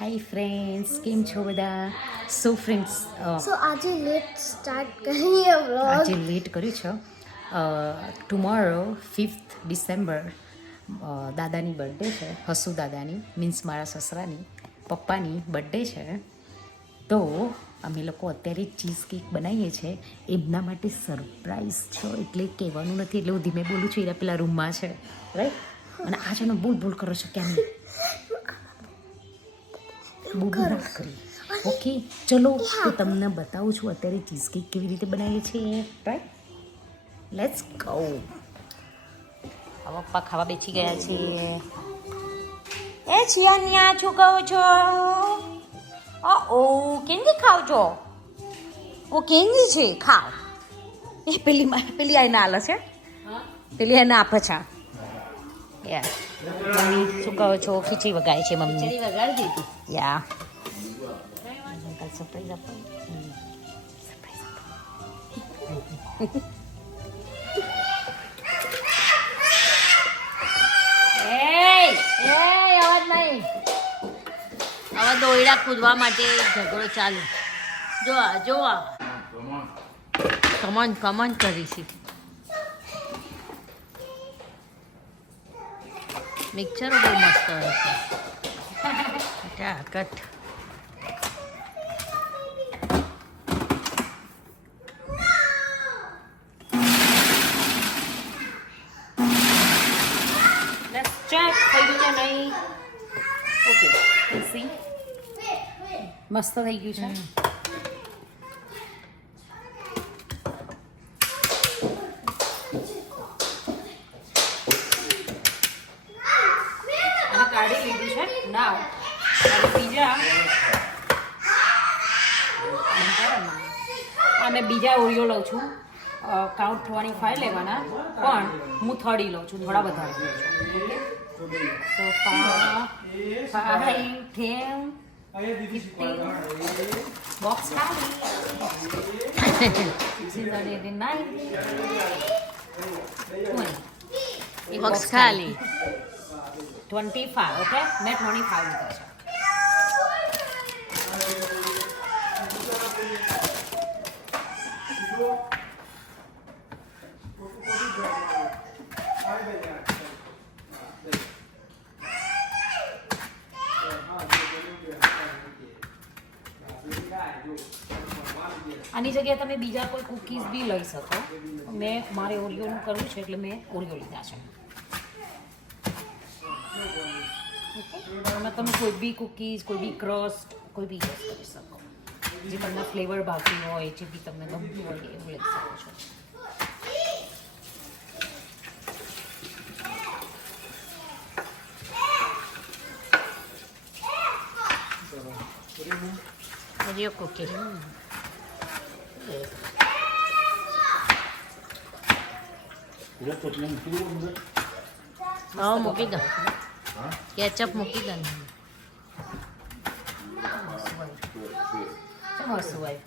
Hi friends, કેમ છો બધા? સો ફ્રેન્ડ્સ, આજે લેટ સ્ટાર્ટ કરીએ વ્લોગ. આજે લેટ કર્યું છે. ટુમોરો 5th ડિસેમ્બર દાદાની બર્થડે છે. હસુ દાદાની મીન્સ મારા સસરાની પપ્પાની બર્થડે છે. તો અમે લોકો અત્યારે ચીઝ કેક બનાવીએ છીએ. એમના માટે સરપ્રાઈઝ છે, એટલે કહેવાનું નથી, એટલે હું ધીમે બોલું છું. એના પેલા રૂમમાં છે, રાઈટ? અને આ છે ને બોલ કરો છો ક્યાં નહીં બોલ કરી. ઓકે, ચલો તો તમને બતાવું છું અત્યારે ચીઝ કેક કેવી રીતે બનાવીએ છીએ, રાઈટ? Let's go. હવે પપ્પા ખાવા બેસી ગયા છે. એ શિયાનિયા, શું કહો છો? ઓ કેન્ડી ખાવ છો? ઓ કેન્ડી છે, ખાવ. એ પેલી આઈને આલે છે, પેલી આઈને આપે છે. યા મમ્મી શું કહો છો? ખીચડી વગાડે છે મમ્મી. વગાડી દીધી. યા સરપ્રાઈઝ આપો. અવાજ નહીં. હવે દોયડા કૂદવા માટે ઝઘડો ચાલુ. જોવા કમન કરીશી. મિક્સર બહુ મસ્ત હોય છે. કટ ચેક થઈ ગયું છે નહીં? ઓકે, સી મસ્ત થઈ ગયું છે. અને કાઢી લીધું છે. નાવ બીજા અને બીજા ઓરિયો લઉં છું. કાઉન્ટ 25 લેવાના, પણ હું 30 લઉં છું, થોડા વધારે લઉં છું. ઓકે, તો 5, 10, 15 બોક્સ ખાલી. 20 બોક્સ ખાલી. 25. ઓકે, મેં 25 લીધા છે. આની જગ્યાએ તમે બીજા કોઈ કૂકીઝ બી લઈ શકો. મારે ઓરિયોનું કરવું છે, એટલે મેં ઓરિયો લીધા છે. એમાં તમે કોઈ બી કૂકીઝ, કોઈ બી ક્રસ્ટ, કોઈ બી યુઝ કરી શકો. જે તમને ફ્લેવર ભાવતી હોય, જે બી તમને ગમતું હોય એવું લઈ શકો છો. Oreo cookie. હા, મૂકી દો. કેચઅપ મૂકી દો. મસ્ત હોય.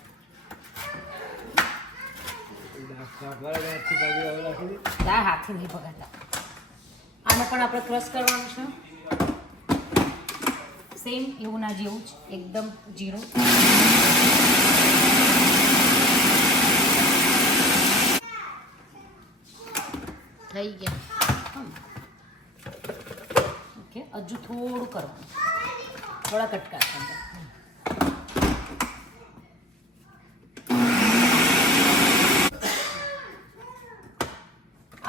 હાથથી નહીં પકડતા. આને પણ આપણે ક્રશ કરવાનું છે. સેમ એવું ના જેવું જ, એકદમ જીરું. થઈ ગયા. ઓકે, હજુ થોડું કરવાનું, થોડા કટકા છે.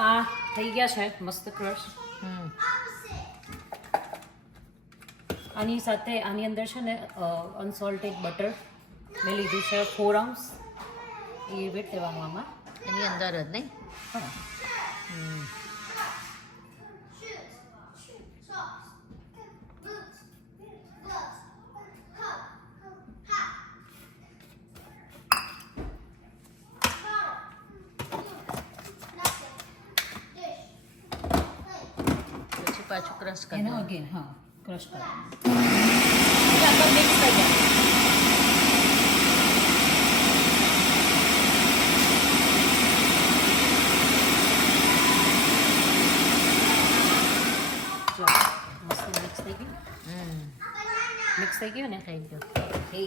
આ થઈ ગયા છે મસ્ત ક્રશ. આની સાથે આની અંદર છે ને અનસોલ્ટેડ બટર મેં લીધું છે 4 ounce. એ વેટ દેવાનું આમાં, એની અંદર જ નહીં. હા. પછી પાછું ક્રશ એને કરવાનું. અગેન હા ક્રશ કરવાનું. આગળ મિક્સ થઈ જાય. જો મસ્ત મિક્સ થઈ ગયું. મિક્સ થઈ ગયું ને થઈ ગયો. હે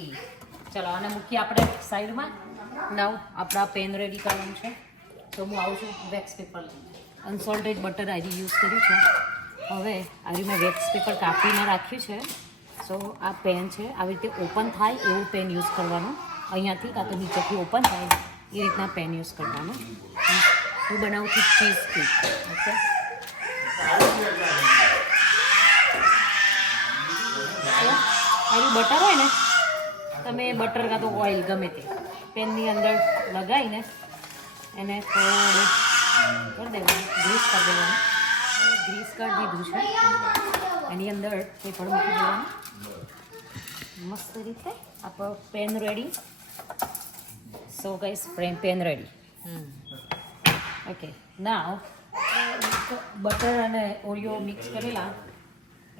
ચલો આને મૂકીએ આપણે સાઈડમાં. નવ આપણા પેન રેડી કરવાનું છે. તો હું આવું છું વેક્સ પેપર લઈને. અનસોલ્ટેડ બટર આવી યુઝ કર્યું છે. હવે આવી મેં વેક્સ પેપર કાપીને રાખ્યું છે. સો આ પેન છે આવી રીતે ઓપન થાય એવું પેન યુઝ કરવાનું. અહીંયાથી કાં તો નીચેથી ઓપન થાય એ રીતના પેન યુઝ કરવાનું. હું બનાવું છું ચીઝ કેક. ઓકે આવી બટર હોય ને તમે બટર કાં તો ઓઇલ ગમે તે પેનની અંદર લગાવીને એને થોડું કરી દેવાનું, ગ્રીસ કરી દેવાનું. ગ્રીસ કરી દીધું છે. એની અંદર પેપર મૂકી દેવાનું મસ્ત રીતે. આપણો pen ready. So guys pen ready. Okay now butter અને ઓરિયો મિક્સ કરેલા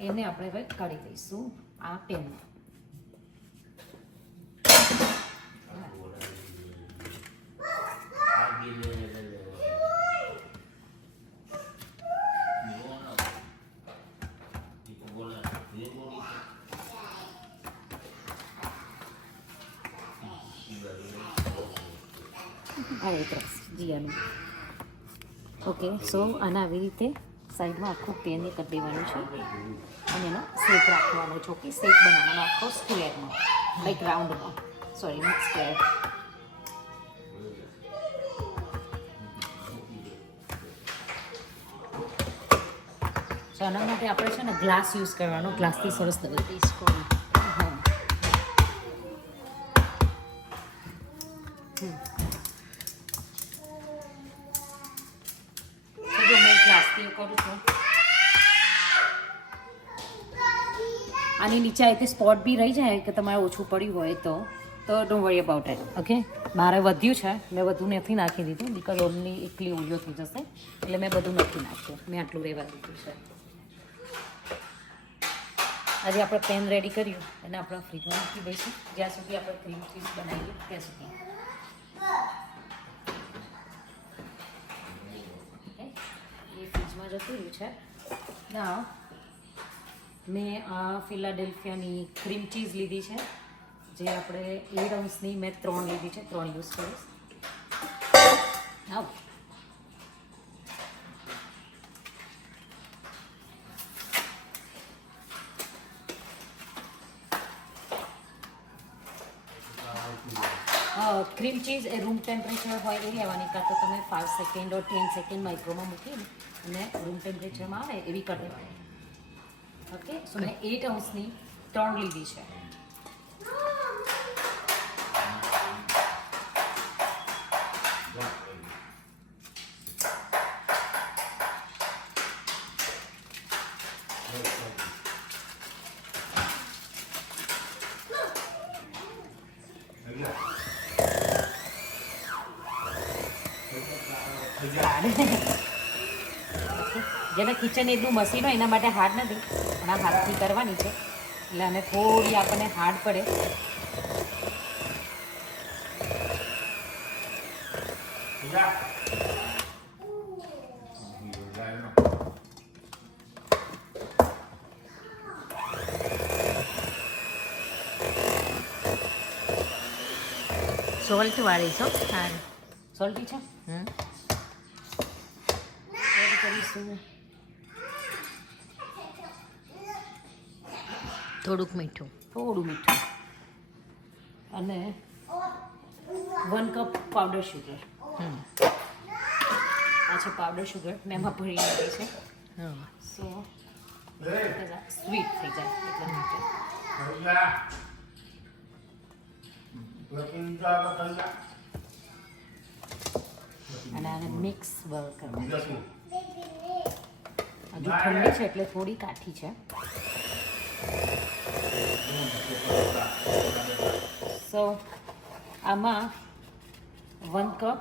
એને આપણે હવે કાઢી દઈશું આ પેન. આવી તરફ જીયાનું. ઓકે સો આને આવી રીતે સાઈડમાં આખું પેન કરી દેવાનું છે અને એનો શેપ રાખવાનો છે. ઓકે શેપ બનાવવાનો આખો સ્ક્વેરમાં લાઈક રાઉન્ડમાં, સોરી નોટ સ્ક્વેર. સો આના માટે આપણે છે ને ગ્લાસ યુઝ કરવાનો. ગ્લાસથી સરસ દબાઈ હા. ગ્લાસથી કરું છું. આની નીચે આવી સ્પોટ બી રહી જાય કે તમારે ઓછું પડ્યું હોય તો don't worry about it. Okay મારે વધ્યું છે, મેં બધું નથી નાખી દીધું બીકોઝ ઓમની એકલી ઓલિયો થઈ જશે એટલે મેં બધું નથી નાખ્યું. મેં આટલું રહેવા દીધું છે. આજે આપણે પેન રેડી કર્યું અને આપણે ફ્રીજમાં મૂકી દઈશું જ્યાં સુધી આપણે ક્રીમ ચીઝ બનાવીએ ત્યાં સુધી. એ ફ્રીજમાં જતું રહ્યું છે. ના મેં ફિલાડેલ્ફિયાની ક્રીમ ચીઝ લીધી છે જે આપણે 1 અંશની મેં 3 લીધી છે. 3 યુઝ કરીશ. આવ ક્રીમ ચીઝ એ રૂમ ટેમ્પરેચર હોય એ લેવાની, કાં તો તમે 5 સેકન્ડ ઓર 10 સેકન્ડ માઇક્રોમાં મૂકીને અને રૂમ ટેમ્પરેચરમાં આવે એવી કરી દેવાની. ઓકે સો મેં 8 અંશની 3 લીધી છે. જેને કિચન એટલું મશીન હોય એના માટે હાર્ડ નથી પણ આ હાથથી કરવાની છે એટલે આને થોડી આપણને હાર્ડ પડે. સોલ્ટ વાળી છો? હા સોલ્ટી છે. એડ કરીશું થોડુંક મીઠું અને 1 કપ પાવડર શુગર. આ છે પાવડર શુગર મેં એમાં ભરી નાખી છે. સો સ્વીટ થઈ જાય એટલા માટે. અને આને મિક્સ વેલ કરવાનું. હજુ ઠંડી છે એટલે થોડી કાઠી છે. સો આમાં 1 કપ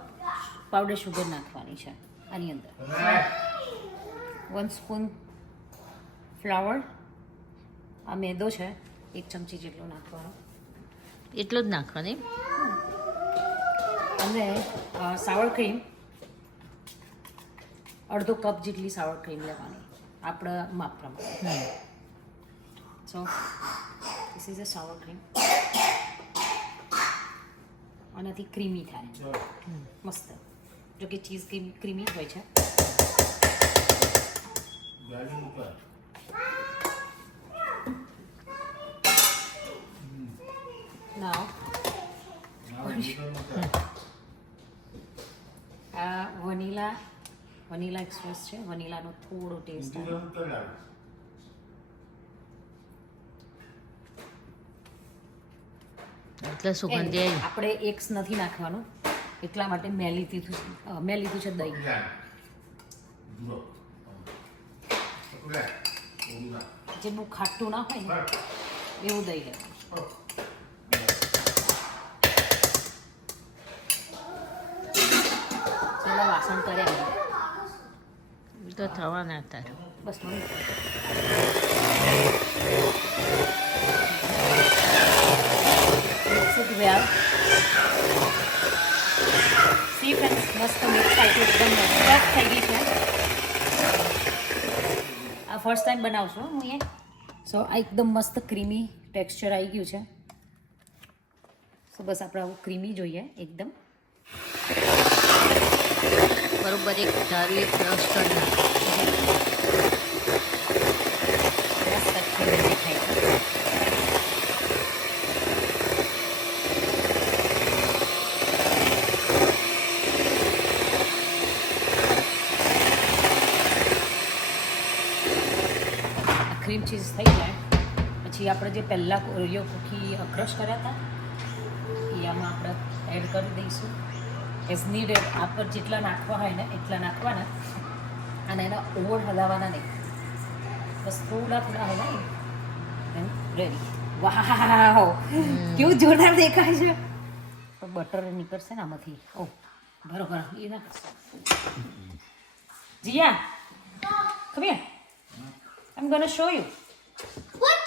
પાવડર શુગર નાખવાની છે આની અંદર. 1 સ્પૂન ફ્લાવર. આ મેદો છે 1 ચમચી જેટલો નાખવાનો. એટલું જ નાખવાનું. અને સાવર ક્રીમ અડધો કપ જેટલી સાવર ક્રીમ લેવાની આપણા માપ પ્રમાણે. So this this is a shower cream. આનાથી ક્રીમી થાય મસ્ત. જો કે ચીઝ ક્રીમી હોય છે. નાવ આ વનીલા એક્સપ્રેસ છે. વનીલાનો થોડો ટેસ્ટ આવે. એટલે સુગંધી આવી. આપણે એક્સ નથી નાખવાનું એટલા માટે મેં લીધું છે દહીં. જે બહુ ખાટું ના હોય ને એવું દહીં લેવાનું. પેલા વાસણ કર્યા તો થવાના તારે. બસ મને સી ફ્રેન્ડ્સ મસ્ત મિક્સ થાય છે. એકદમ મસ્ત થઈ ગઈ છે. આ ફર્સ્ટ ટાઈમ બનાવશું હું એ. સો આ એકદમ મસ્ત ક્રીમી ટેક્સચર આવી ગયું છે. સો બસ આપણે આવું ક્રીમી જોઈએ એકદમ. બરોબર એક ધારું એક રસ કરી નાખ. મસ્ત ક્રીમી દેખાય છે. ક્રીમ ચીઝ થઈ જાય પછી આપણે જે પહેલાં ઓરિયો કૂકી ક્રશ કર્યા હતા એ આમાં આપણે એડ કરી દઈશું. એઝ નીડેડ આપણે જેટલા નાખવા હોય ને એટલા નાખવાના અને એના ઓવર હલાવવાના નહીં. બસ થોડા હલાય એન્ડ રેડી. વાહ કેવું જોરદાર દેખાય છે. તો બટર નીકળશે ને આમાંથી. ઓહ બરોબર એ ના Jiya come here. I'm gonna show you. What?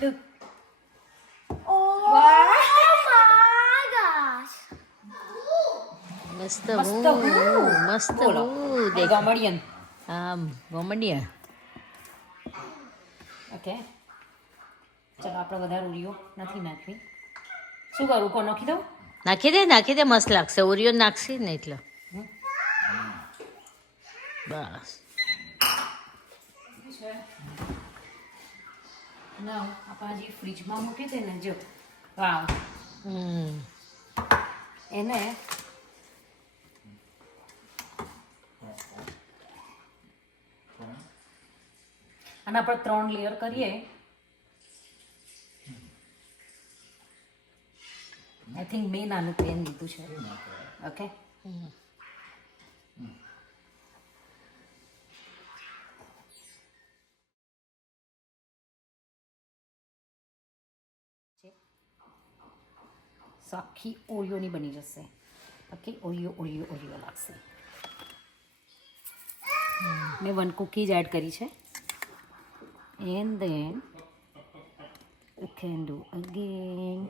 Look. Oh Wow. my gosh. મસ્ત મસ્ત મસ્ત બોલો. દેખ ગમડિયન. આમ ગમડિયા. ઓકે ચલો આપણે વધારે ઉડીઓ નથી નાખવી. શું કરું કોણ નાખી દઉં? નાખી દે મસ્ત લાગશે. ઓરિયો નાખશી ને એટલે બસ. ના આપણે જે ફ્રીજમાં મૂકી દે ને જો વાવ એને આના પર 3 લેયર કરીએ. આઈ થિંક મેં નાનું પેન લીધું છે. ઓકે આખી ઓરિયોની બની જશે. ઓકે ઓરિયો લાગશે. મેં 1 કૂકીઝ એડ કરી છે. And then you can do again.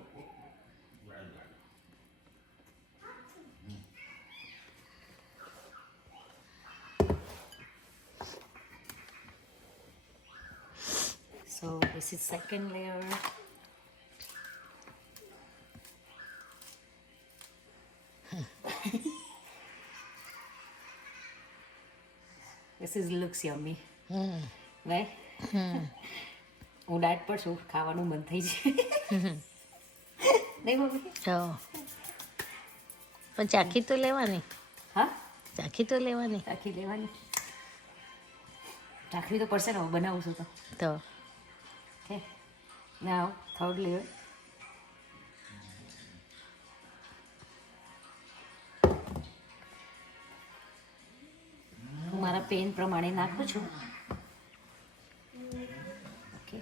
So this is second layer. This is looks yummy. Right? હું ડાયટ પર છું. ખાવાનું મન થઈ જાય નહીં મમ્મી? પણ ચાખી તો લેવાની. હા ચાખી તો લેવાની. ચાખી લેવાની. ચાખવી તો પડશે ને બનાવું છું તો ઓકે નાવ થર્ડ લેયર. હું મારા પેન પ્રમાણે નાખું છું. ઓકે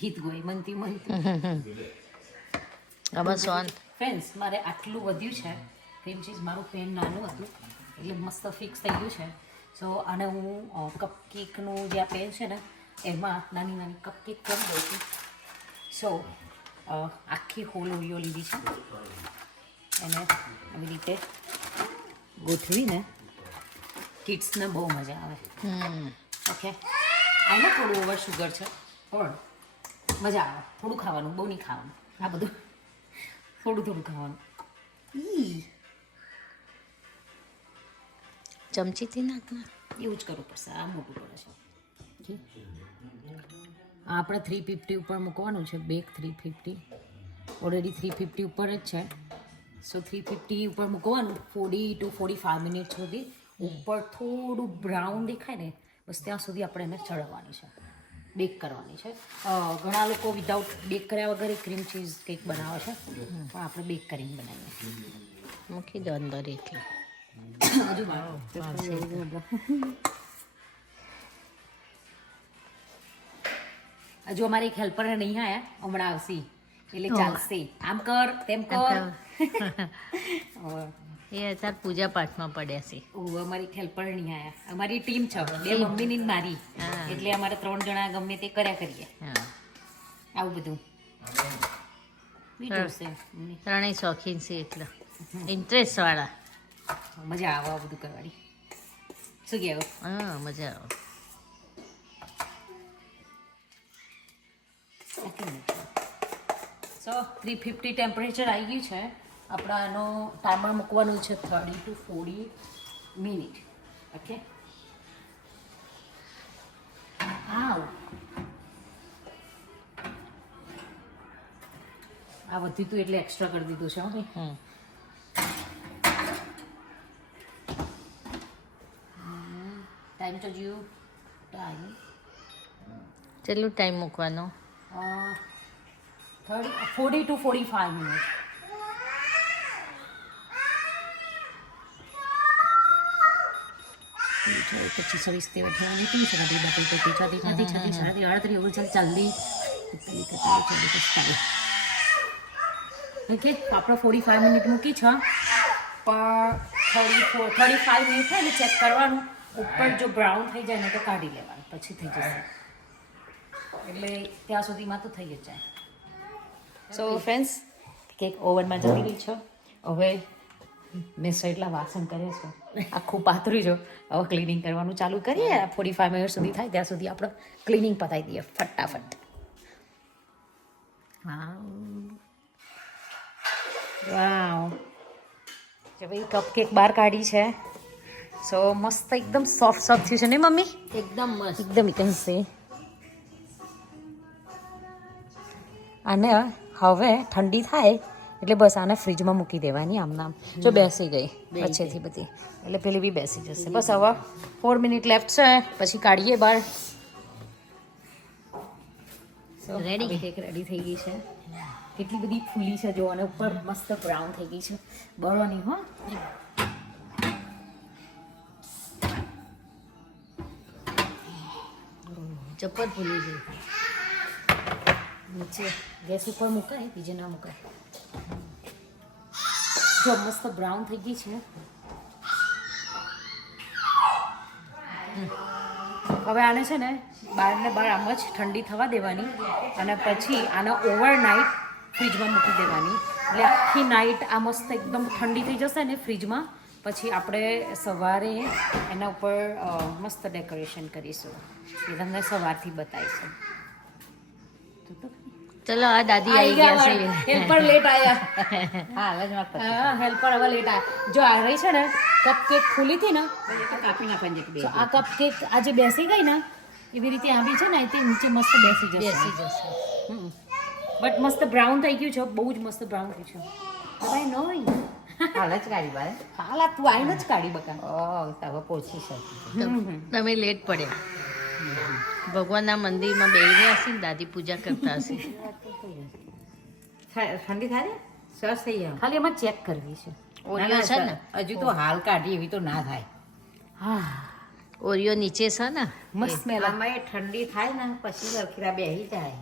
ગીત ગોઈ મનતી આમાં સોન ફ્રેન્ડ્સ મારે આટલું વધ્યું છે ક્રીમ ચીઝ. મારું પેન નાનું હતું એટલે મસ્ત ફિક્સ થઈ ગયું છે. સો આને હું કપ કેકનું જે આ પેન છે ને એમાં નાની નાની કપકેક કરી દઉં છું. સો આખી હોલ ઓરિયો લીધી છે, એને આવી રીતે ગોઠવીને કિડ્સને બહુ મજા આવે. ઓકે, આને થોડું ઓવર શુગર છે પણ મજા આવે. થોડું ખાવાનું, બહુ નહીં ખાવાનું. આ બધું થોડું થોડું ખાવાનું. ચમચીથી નાખના. એવું જ કરવું પડશે. આ મોટું પડે છે. આ આપણે 350 ઉપર મૂકવાનું છે. બેક 350 ઓલરેડી 350 ઉપર જ છે. સો 350 ઉપર મૂકવાનું 40 to 45 મિનિટ સુધી. ઉપર થોડું બ્રાઉન દેખાય ને બસ ત્યાં સુધી આપણે એને ચડવાની છે, બેક કરવાની છે. ઘણા લોકો વિધાઉટ બેક કર્યા વગર ક્રીમ ચીઝ કેક બનાવે છે, પણ આપણે બેક કરીને બનાવીએ. મૂકી દો અંદર એટલે. હજુ હજુ અમારે એક હેલ્પર નહીં આયા, હમણાં આવશે એટલે ચાલશે. આમ કર તેમ કર. એ અત્યારે પૂજા પાઠમાં પડ્યા છે. અમારી એક હેલ્પર નહીં આયા. અમારી ટીમ છે, 2 મમ્મીની ને મારી, એટલે અમારે 3 જણા ગમે તે કર્યા કરીએ. હા, આવું બધું બીજું છે. ત્રણેય શોખીન છે એટલે ઇન્ટરેસ્ટ વાળા. મજા આવે આ બધું કરવાની. શું કહેવું? હા, મજા આવે. સો 350 ટેમ્પરેચર આવી ગયું છે. આપણે આનો ટાઈમર મૂકવાનું છે 30 to 40 મિનિટ. ઓકે, આ વધ્યું હતું એટલે એક્સ્ટ્રા કરી દીધું છે. ઓકે, ટાઈમ તો જીવ ટાઈમ કેટલું ટાઈમ મૂકવાનો? 40 to 45 મિનિટ. પચીસ છવ્વીસ તેર અઠ્યાવીસ ત્રીસ એકત્રીસ બત્રીસ તેત્રીસ ચોત્રીસ પાંત્રીસ છત્રીસ સાડત્રીસ આડત્રીસ ઓગણચાલીસ ચાલીસ એકતાલીસ એકતાલીસ ચોલીસ પિસ્તાલીસ. ઓકે, આપણે 45 મિનિટ મૂકી છે, પણ 35 મિનિટ થાય એટલે ચેક કરવાનું. ઉપર જો બ્રાઉન થઈ જાય ને તો કાઢી લેવાનું, પછી થઈ જશે. એટલે ત્યાં સુધીમાં તો થઈ જ જાય. સો ફ્રેન્ડ્સ, કેક ઓવનમાં જતી રહી છે. હવે મેં એટલા વાસણ કરે છે, આખું પાથરી જો. હવે ક્લિનિંગ કરવાનું ચાલુ કરીએ. 45 મિનિટ સુધી થાય ત્યાં સુધી આપણે ક્લિનિંગ પતાવી દઈએ ફટાફટ. વાવ, જો ભાઈ કપકેક બહાર કાઢી છે. સો મસ્ત એકદમ સોફ્ટ સોફ્ટ થયું છે ને મમ્મી? એકદમ મસ્ત. એકદમ છે. આને હવે ઠંડી થાય એટલે બસ આને ફ્રીજમાં મૂકી દેવાની. આમ નામ જો બેસી ગઈ વચ્ચેથી બધી, એટલે પેલી બી બેસી જશે. બસ હવે 4 મિનિટ લેફ્ટ છે, પછી કાઢીએ બહાર. રેડી, કેક રેડી થઈ ગઈ છે. કેટલી બધી ફૂલી છે જો, અને ઉપર મસ્ત બ્રાઉન થઈ ગઈ છે. બળો નહીં હો. ચપ્પલ ફૂલી છે. નીચે ગેસ ઉપર મુકાય, બીજે ના મુકાય. જો મસ્ત બ્રાઉન થઈ ગઈ છે. હવે આને છે ને બહાર આમ જ ઠંડી થવા દેવાની, અને પછી આને ઓવરનાઇટ ફ્રીજમાં મૂકી દેવાની. એટલે આખી નાઇટ આ મસ્ત એકદમ ઠંડી થઈ જશે ને ફ્રીજમાં. પછી આપણે સવારે એના ઉપર મસ્ત ડેકોરેશન કરીશું. એ તમને સવારથી બતાવીશું. ચલો, આ દાદી આવી ગયા છે. હેલ્પર લેટ આવ્યા. હા, હેલ્પર હવે લેટ આવ્યા. જો આ રહી છે ને કપકેક ફૂલી હતી ને, કાપી નાખવાની. તો આ કપકેક આજે બેસી ગઈ ને એવી રીતે આ બી છે ને અહીંથી નીચે મસ્ત બેસી જશે. બટ મસ્ત બ્રાઉન થઈ ગયું છે, બહુ જ મસ્ત બ્રાઉન થઈ છે. ભાઈ નો હાલ જ કાઢી બાર. હાલ આ તું આવીને જ કાઢી બકા. હવે પહોંચી શકે. તમે લેટ પડ્યા. ભગવાનના મંદિરમાં બેસી હશે ને દાદી પૂજા કરતા હશે. ઠંડી થાય સરસ થઈ જાય. ખાલી એમાં ચેક કરવી છે. ઓરિયો છે ને, હજુ તો હાલ કાઢી એવી તો ના થાય. હા, ઓરિયો નીચે છે ને, મસ્ત સ્મેલ આમાં એ ઠંડી થાય ને પછી સરખીરા બેસી જાય.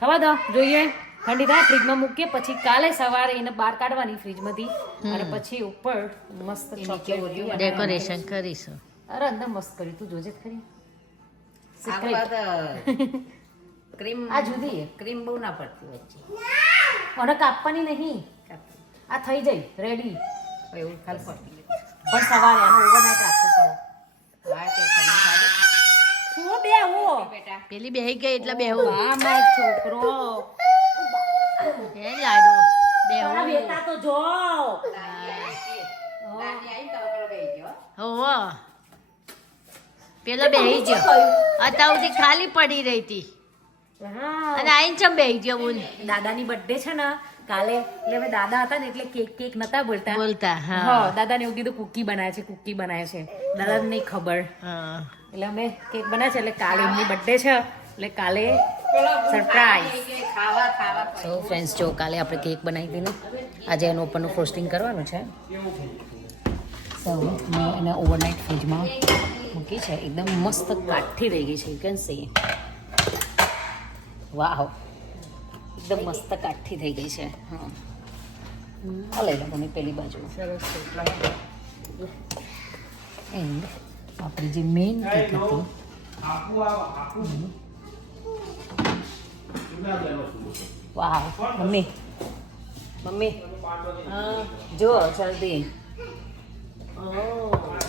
થવા દો, જોઈએ. ઠંડી થાય ફ્રીજમાં મૂકીએ, પછી કાલે સવારે એને બહાર કાઢવાની ફ્રીજમાંથી, અને પછી ઉપર મસ્ત ચોકલેટ ડેકોરેશન કરીશું. અરે અંદર મસ્ત કર્યું, તું જોજે જ ખરી. ક્રીમ આ જુદી ક્રીમ બહુ ના પડતી વચ્ચે મને કાપવાની નહીં, આ થઈ જાય રેડી, એવું ખાલી પડતી પણ સવારે આનું ઓવરનાઇટ રાખવું પડે. હા તે ઠંડી થાય. શું બેહો બેટા પેલી બેહી ગઈ એટલે બેહું. આ મારો છોકરો હે લાડો તારા બેહું. બેટા તો જો દાદી આવીને તો પેલો બેહી ગયો. હોવો પેલો બેહી ગયો, અત્યાર સુધી ખાલી પડી રહી હતી હા અને આઈને ચમ બેહી ગયો બોલ દાદાની બર્થડે છે ને કાલે, એટલે અમે દાદા હતા ને એટલે કેક કેક નતા બોલતા. બોલતા. હા હા દાદાને એવું કીધું કુકી બનાવે છે, કુકી બનાવે છે, દાદાને નહીં ખબર, હા એટલે અમે કેક બનાવે છે, એટલે કાલે એમની બર્થડે છે એટલે કાલે સરપ્રાઈઝ. કે ખાવા ખાવા સો ફ્રેન્ડ્સ જો કાલે આપણે કેક બનાવી દીધું, આજે એનું ઉપરનું ફ્રોસ્ટિંગ કરવાનું છે. સો મેં એને ઓવરનાઇટ ફ્રીજમાં મૂકી છે, એકદમ મસ્ત કાઠી રહી ગઈ છે, યુ કેન સી. વાહ એકદમ મસ્ત કાઠી થઈ ગઈ છે. હા આ લઈ લો મને પેલી બાજુ. એન્ડ આપણી જે મેઇન કેક હતી વાહ મમ્મી મમ્મી જો જલ્દી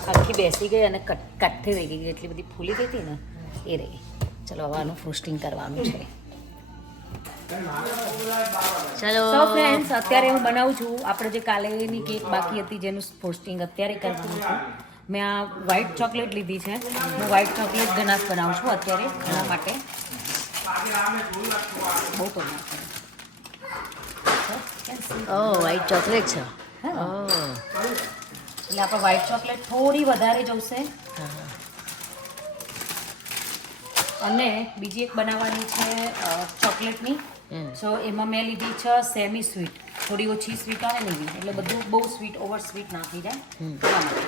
આખી બેસી ગઈ અને કાઠી રહી ગઈ, એટલી બધી ફૂલી ગઈ હતી ને એ રહી. ચલો હવે આનું ફ્રોસ્ટિંગ કરવાનું છે. ચલો સો ફ્રેન્ડ્સ અત્યારે હું બનાવું છું આપણે જે કાલેની કેક બાકી હતી જેનું ફ્રોસ્ટિંગ અત્યારે કરવાનું છે. મેં આ વ્હાઈટ ચોકલેટ લીધી છે, હું વ્હાઈટ ચોકલેટ ગનાશ બનાવું છું અત્યારે એના માટે. બહુ કરી ઓ વ્હાઈટ ચોકલેટ છે. હા. ઓ એટલે આપણે વ્હાઈટ ચોકલેટ થોડી વધારે જોશે. અને બીજી એક બનાવવાની છે ચોકલેટની. સો એમાં મેં લીધી છે સેમી સ્વીટ, થોડી ઓછી સ્વીટ આવે ને એવી, એટલે બધું બહુ સ્વીટ ઓવર સ્વીટ નાખી જાય એટલા માટે.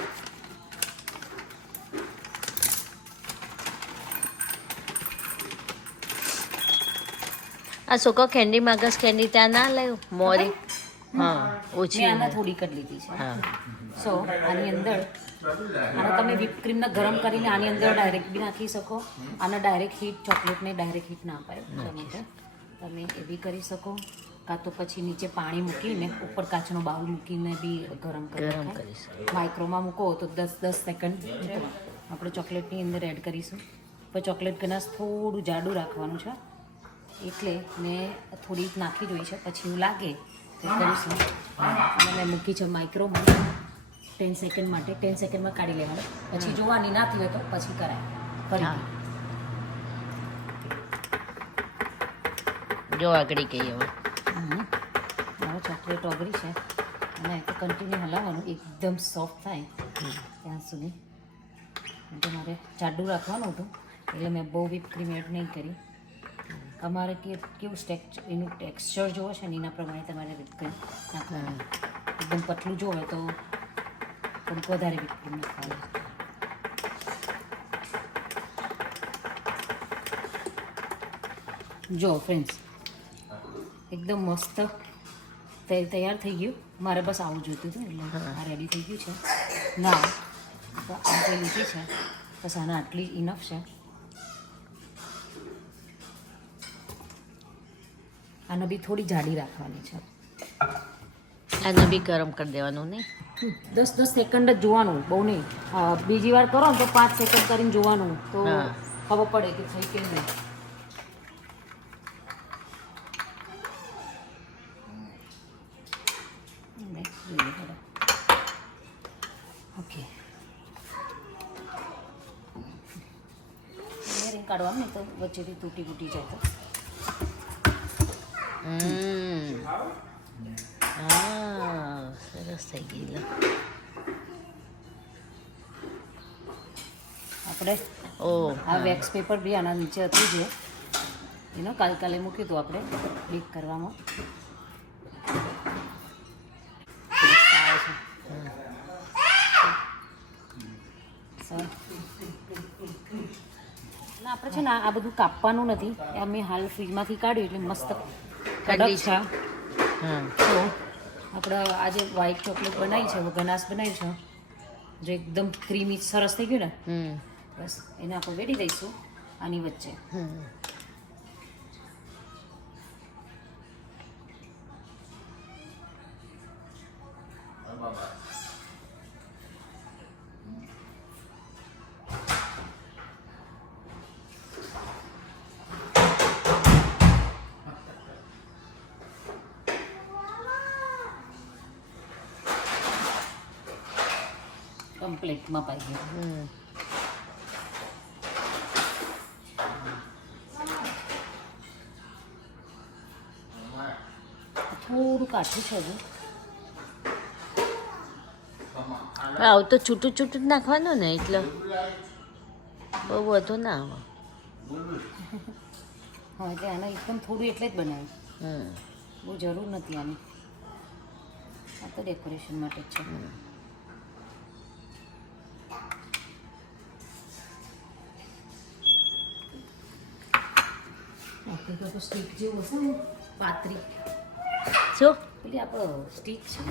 આ છોકરો કેન્ડી માગસ કેન્ડી ત્યાં ના લાવ્યો મોરી. હા ઓછી મેં આના થોડી કરી લીધી છે. હા સો આની અંદર આને તમે whip ક્રીમને ગરમ કરીને આની અંદર ડાયરેક્ટ બી નાખી શકો. આને ડાયરેક્ટ હીટ ચોકલેટને ડાયરેક્ટ હીટ ના અપાય એટલા માટે તમે એ બી કરી શકો, કાં તો પછી નીચે પાણી મૂકીને ઉપર કાચનો બાઉલ મૂકીને બી ગરમ કરી ગરમ શકાય. કરીશ. માઇક્રોમાં મૂકો તો 10 સેકન્ડ આપણે ચોકલેટની અંદર એડ કરીશું. પણ ચોકલેટ ગનાશ થોડું જાડું રાખવાનું છે, એટલે મેં થોડી નાખી જોઈ છે, પછી એવું લાગે તો કરીશું. અને મેં મૂકી છે માઇક્રોમાં 10 સેકન્ડ માટે. 10 સેકન્ડમાં કાઢી લેવાનું, પછી જોવાની ના થઈ હોય તો પછી કરાય ફરી. હા. જો આગળ ગઈ હવે. મારો ચોકલેટ ઓગળી છે અને તો કન્ટિન્યુ હલાવવાનું એકદમ સોફ્ટ થાય ત્યાં સુધી. કેમ કે મારે જાડું રાખવાનું હતું એટલે મેં બહુ whipped cream એડ નહીં કરી. તમારે કેવું એનું ટેક્સચર જોવો છે ને એના પ્રમાણે તમારે whipped cream નાખવાનું. એકદમ પતલું જોવે તો થોડીક વધારે whipped cream નાખવાની. જો ફ્રેન્ડ્સ એકદમ મસ્ત તૈયાર થઈ ગયું. મારે બસ આવું જોઈતું હતું એટલે આ રેડી થઈ ગયું છે. ના તો આ કંઈ લીધી છે બસ આને આટલી ઇનફ છે. આને બી થોડી જાડી રાખવાની છે. આને બી ગરમ કરી દેવાનું નહીં. 10 સેકન્ડ જ જોવાનું, બહુ નહીં. બીજી વાર કરો ને તો 5 સેકન્ડ કરીને જોવાનું તો હા. ખબર પડે કે થઈ કે નહીં. ઓકે કાઢવાનું નહીં તો વચ્ચેથી તૂટી જાય તો. હા સરસ થઈ ગઈ લો. આપણે ઓ આ વેક્સ પેપર બી આના નીચે હતું જે એનો કાલે મૂક્યું હતું આપણે બેક કરવામાં. આપણે છે ને આ બધું કાપવાનું નથી, એ અમે હાલ ફ્રીજમાંથી કાઢ્યું એટલે મસ્ત કડક છે. હા તો આપણે આજે વ્હાઈટ ચોકલેટ બનાવી છે, ગનાશ બનાવી છે, જો એકદમ ક્રીમી સરસ થઈ ગયું ને બસ એને આપણે વેડી દઈશું આની વચ્ચે. કમ્પ્લીટમાં પાઈ ગયું. થોડું કાઠું છે હજુ. આવું તો છૂટું છૂટું જ નાખવાનું ને એટલે બહુ વધુ ના આવે. હા એટલે આને એકદમ થોડું એટલે જ બનાવ્યું. બહુ જરૂર નથી આની. આ તો ડેકોરેશન માટે જ છે. આપણે તો સ્ટીક જેવું હશે ને પાતરી. શું પેલી આપણો સ્ટીક છે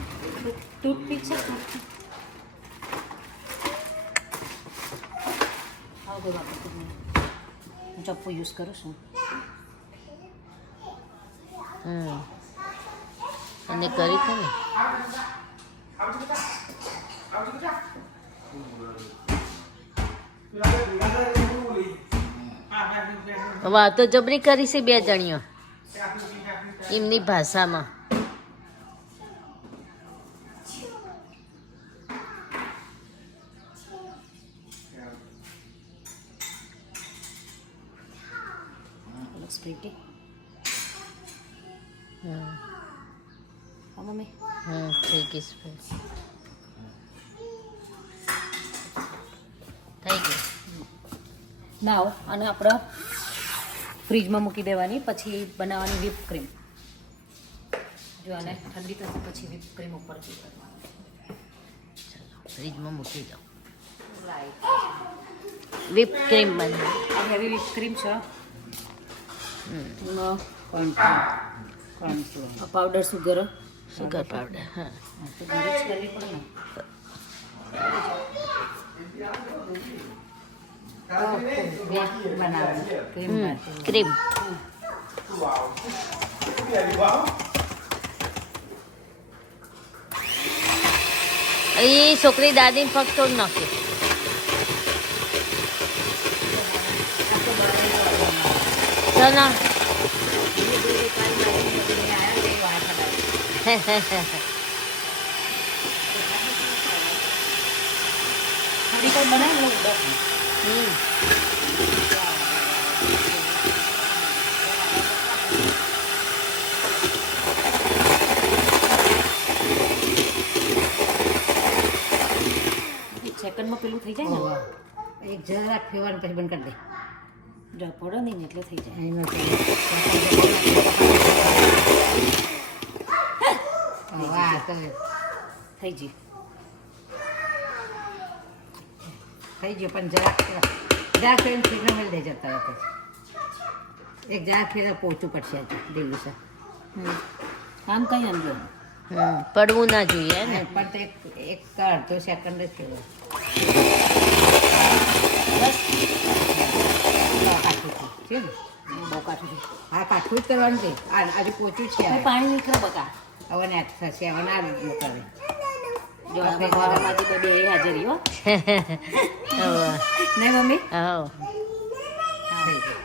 ટૂથપીક છે ટૂથપીક. આવું બધું આપણે હું ચપ્પુ યુઝ કરું છું. અને કરી છે ને વાતો જબરી કરી છે બે જણીઓ એમની ભાષામાં. looks pretty. હા મમ્મી. થઈ ગઈ થઈ ગઈ. નાવ અને આપણે ફ્રીજમાં મૂકી દેવાની પછી બનાવવાની whip ક્રીમ. જો આને ઠંડી થશે પછી whip ક્રીમ ઉપરથી કરવાની. ફ્રીજમાં મૂકી દો. whip ક્રીમ બને. આ હેવી whip ક્રીમ છે. Powder sugar powder. હા તો ઘરે જ કરવી પડે ને. ક્રીમ. એ છોકરી દાદીને પગ તોડ નાખી. ના થોડી કોઈ બનાવી લો બસ. સેકન્ડમાં પેલું થઈ જાય ને. એક જરાક ફેરવાનું પછી બંધ કરી દે. જો પડો નહીં ને એટલે થઈ જાય. વાહ તો થઈ ગઈ. થઈ ગયો પણ જરાક ફેર ફીરને મળી દેજો તરત જ. એક જરાક ફેર પહોંચવું પડશે હજુ દિવસે. આમ કઈ આમ જો પડવું ના જોઈએ ને. પણ તો એક અડધો સેકન્ડ જ ફેરવો. બસ કાઠું છે ને. બહુ કાઠું છે. હા કાઠું જ કરવાનું છે. આજે પહોંચ્યું છે હવે પાણી નીકળે બકા. હવે ને થશે હવે ના કરે. જો આપણે ઘરમાંથી બે હાજરી હો. નહીં મમ્મી. હા થઈ ગયું.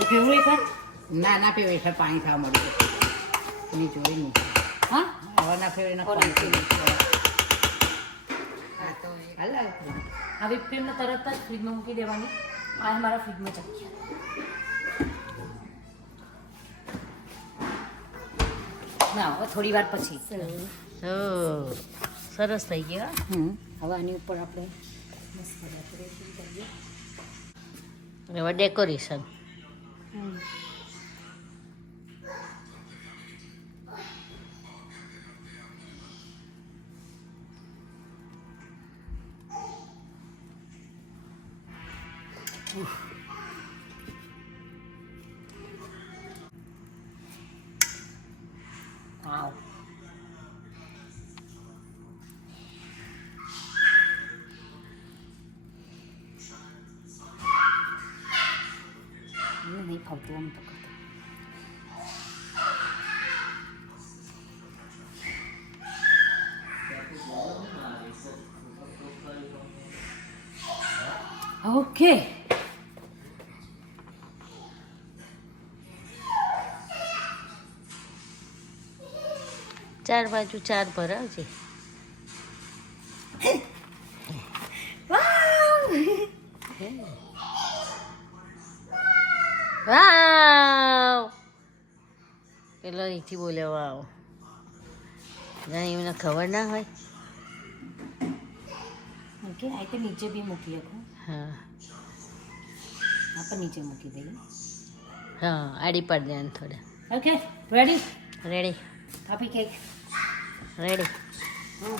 એ પીવું એકવાર. ના ના પીવે એટલે પાણી ખાવા મળ્યું નહીં જોઈ નહીં. હા હવે ના પીવે ને કોને પાણી પીવું? હાલ આ whipped cream ને તરત જ ફ્રીજમાં મૂકી દેવાની. આ મારા ફ્રીજમાં ચકી ના હવે થોડી વાર પછી. સરસ થઈ ગયો. હવે આની ઉપર આપણે એવા ડેકોરેશન. વાવ. નહીં ફાવતું આમ તો કરતો. ઓકે ચાર બાજુ ચાર ભરાવજે. વાવ પેલો અહીંથી બોલ્યો વાવ. જાણે એમને ખબર ના હોય. ઓકે આ તો નીચે બી મૂકી શકું. હા આ પણ નીચે મૂકી દઈએ. હા આડી પાડ દેવાનું થોડા. ઓકે રેડી રેડી કાપી કેક રેડી. હા